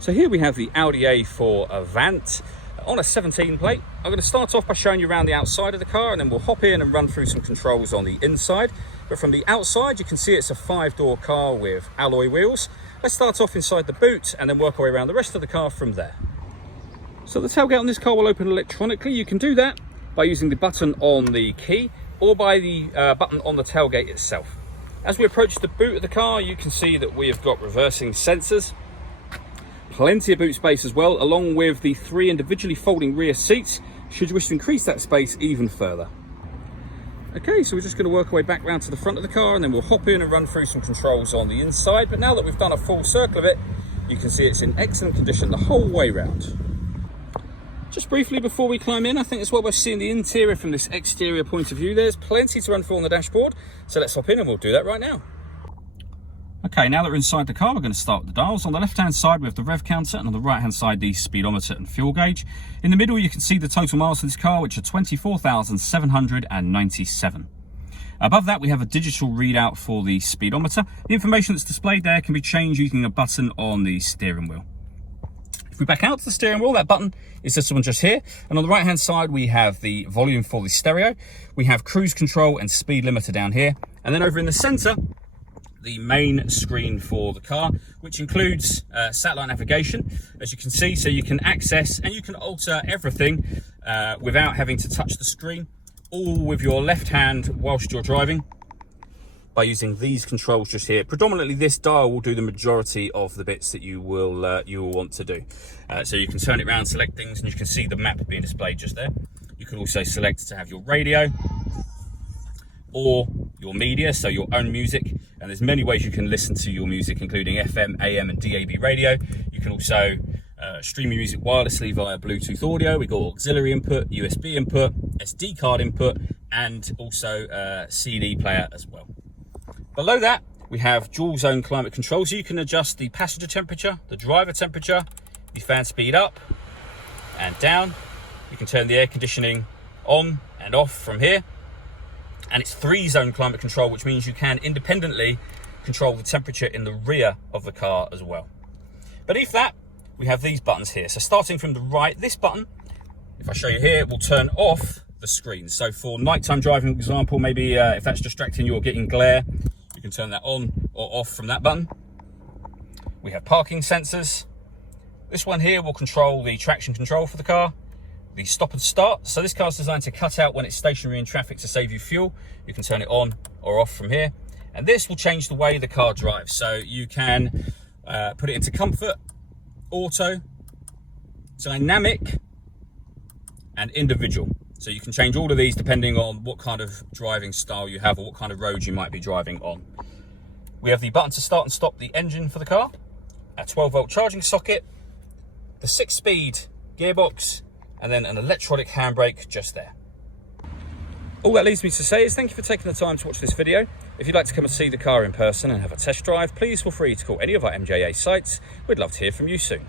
So here we have the Audi A4 Avant on a 17 plate. I'm going to start off by showing you around the outside of the car, and then we'll hop in and run through some controls on the inside. But from the outside, you can see it's a 5-door car with alloy wheels. Let's start off inside the boot and then work our way around the rest of the car from there. So the tailgate on this car will open electronically. You can do that by using the button on the key or by the button on the tailgate itself. As we approach the boot of the car, you can see that we have got reversing sensors. Plenty of boot space as well, along with the 3 individually folding rear seats, should you wish to increase that space even further. Okay, so we're just going to work our way back round to the front of the car, and then we'll hop in and run through some controls on the inside. But now that we've done a full circle of it, you can see it's in excellent condition the whole way round. Just briefly before we climb in, I think it's what we're seeing the interior from this exterior point of view. There's plenty to run through on the dashboard, so let's hop in and we'll do that right now. Okay, now that we're inside the car, we're going to start with the dials. On the left-hand side, we have the rev counter, and on the right-hand side, the speedometer and fuel gauge. In the middle, you can see the total miles for this car, which are 24,797. Above that, we have a digital readout for the speedometer. The information that's displayed there can be changed using a button on the steering wheel. If we back out to the steering wheel, that button is this one just here. And on the right-hand side, we have the volume for the stereo. We have cruise control and speed limiter down here. And then over in the center, the main screen for the car, which includes satellite navigation, as you can see, so you can access and you can alter everything without having to touch the screen, all with your left hand whilst you're driving by using these controls just here. Predominantly this dial will do the majority of the bits that you will want to do. So you can turn it around, select things, and you can see the map being displayed just there. You can also select to have your radio or your media, so your own music, and there's many ways you can listen to your music, including FM, AM and DAB radio. You can also stream your music wirelessly via Bluetooth audio. We've got auxiliary input, USB input, SD card input, and also CD player as well. Below that, we have dual zone climate control, so you can adjust the passenger temperature, the driver temperature, the fan speed up and down. You can turn the air conditioning on and off from here. And it's 3-zone climate control, which means you can independently control the temperature in the rear of the car as well. Beneath that, we have these buttons here. So starting from the right, this button, if I show you here, will turn off the screen. So for nighttime driving, for example, maybe if that's distracting you or getting glare, you can turn that on or off from that button. We have parking sensors. This one here will control the traction control for the car. The stop and start. So this car is designed to cut out when it's stationary in traffic to save you fuel. You can turn it on or off from here. And this will change the way the car drives. So you can put it into comfort, auto, dynamic, and individual. So you can change all of these depending on what kind of driving style you have or what kind of road you might be driving on. We have the button to start and stop the engine for the car, a 12-volt charging socket, the 6-speed gearbox, and then an electronic handbrake just there. All that leaves me to say is thank you for taking the time to watch this video. If you'd like to come and see the car in person and have a test drive, please feel free to call any of our MJA sites. We'd love to hear from you soon.